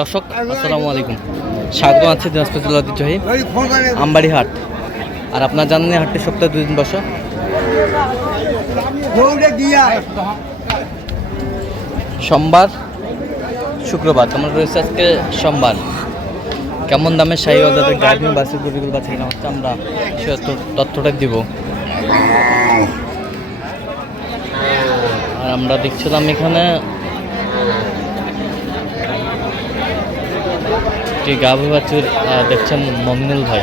দর্শক আসসালামু আলাইকুম। স্বাগত আছে দিনাজপুর জেলা ঐতিহ্যবাহী আমবাড়ি হাট আর আপনার জানেন এই হাটটি সপ্তাহে দুই দিন বসে। সোমবার শুক্রবার তোমার রয়েছে আজকে সোমবার। কেমন দামে শাহী বাজারের গাভী বাসি গরুগুলো বাছাই কিনা হচ্ছে আমরা সে তথ্যটা দিব। আর আমরা দেখছিলাম এখানে একটি গাভী বাছুর দেখছেন মমিনুল ভাই।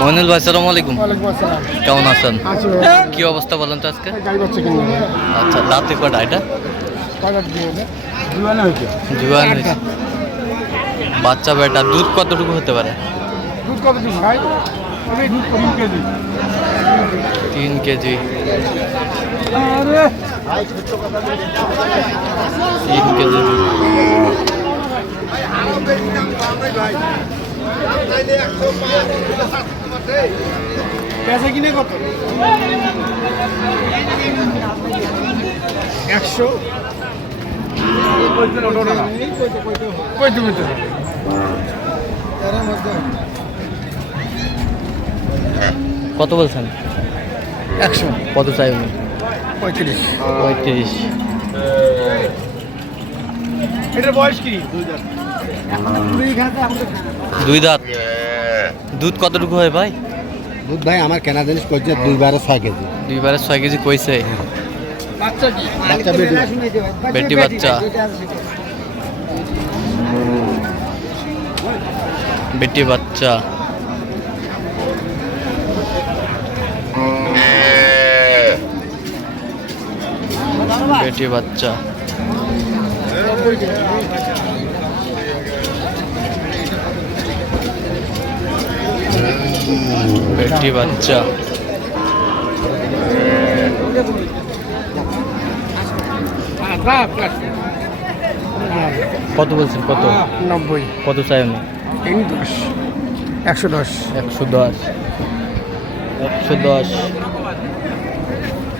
মমিনুল ভাই সালাম আলাইকুম। কেমন আছেন? কি অবস্থা বলেন তো আজকে? আচ্ছা দাঁতে কটা এটা? জুয়ান হয়েছে। বাচ্চা বেটা, দুধ কতটুকু হতে পারে? তিন কেজি। আরে। তিন কেজি। পেঁচা কিনে কত? একশো। তো? কত বলছেন? একশো। কত চাই উনি? পঁয়ত্রিশ। পঁয়ত্রিশ। এটার বয়স কি? দুই দাঁত। দুধ কতটুকু হয় ভাই? দুধ ভাই আমার কেনা জিনিস কইছে দুই বারো ছয় কেজি। দুই দুইবারে ছয় কেজি কইছে। বাচ্চা বেটি বাচ্চা। বেটি বাচ্চা। বেটি বাচ্চা। বেটি বাচ্চা। কত বলছেন? কত? নব্বই। কত চাই একশো দশ। একশো দশ। একশো দশ। একশো দশ কোনো করবি না নাড়ে কোনো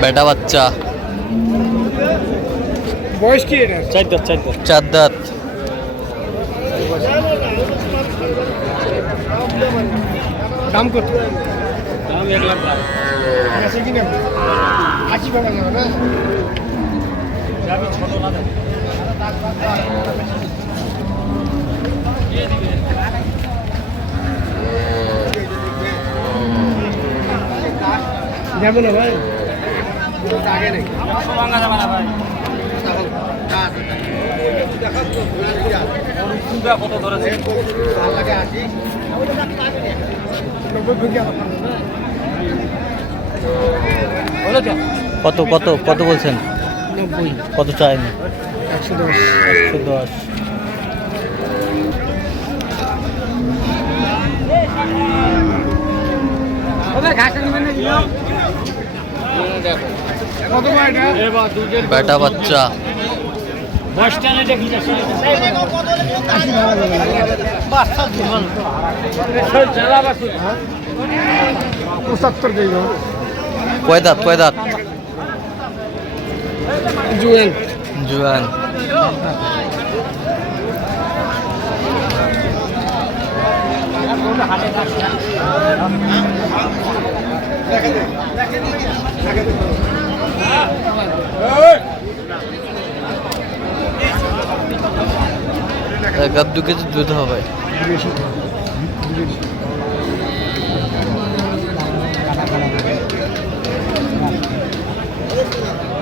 বেটা বাচ্চা। বয়স কি এটা? চার দাঁত চার দাঁত। চার দাঁত। দাম কত? দাম এক লাখ। যাবে না ভাই আগে নাকি নব্বই ভেঙে কত কত কত বলছেন? কত চাইনি? একশো দশ। একশো বেটা বাচ্চা। পঁচাত্তর কয় দাঁত কয় দাঁত জুয়েল জুয়ান আধ কেজি দুধ হবে।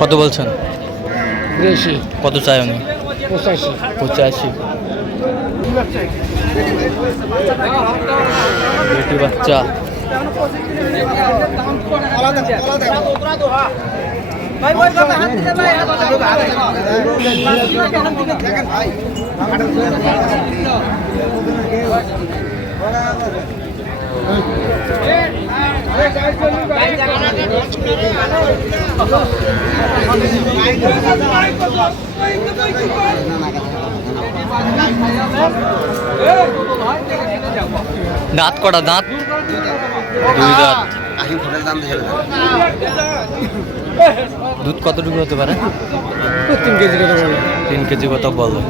কত বলছেন? কত চাই উনি পঁচাশি। পঁচাশি। বেটি বাচ্চা। দাঁত কটা দাঁত? দুই দাঁত। দুধ কতটুকু হতে পারে? তিন কেজি কথা বলে। তিন কেজি কত বলো।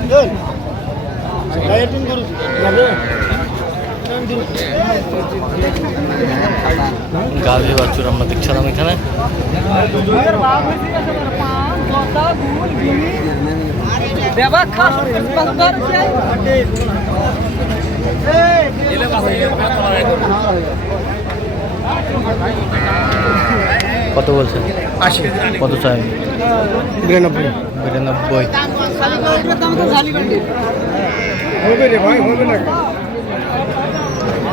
গাভী বাছুর আমরা দেখছিলাম এখানে। কত বলছেন? আশি। কত চাই? বিরানব্বই। বিরানব্বই। হবে রে ভাই হবে না।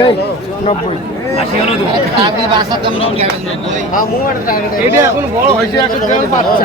এই, নব্বই এটা এখন বড় হয়েছে এখন দেড় বাচ্চা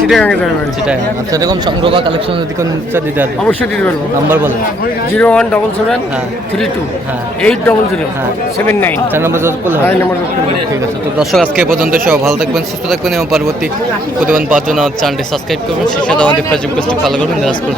চিটাগাঙে যাবে বাড়ি আচ্ছা এরকম সংগ্রহ বা কালেকশন যদি কোনো দিতে অবশ্যই দিতে পারব। Number zero one double seven হ্যাঁ। থ্রি টু হ্যাঁ। এইট ডবল জিরো হ্যাঁ। Seven nine. চার নম্বর যোগ করলে হ্যাঁ, নম্বর। ঠিক আছে তো দর্শক আজকে পর্যন্ত সব ভালো থাকবেন সুস্থ থাকবেন এবং পরবর্তী প্রতিবেদন পাওয়ার জন্য চ্যানেলটি সাবস্ক্রাইব করবেন সেই সাথে আমাদের ফেসবুক পেজটি ফলো করবেন দিনাজপুর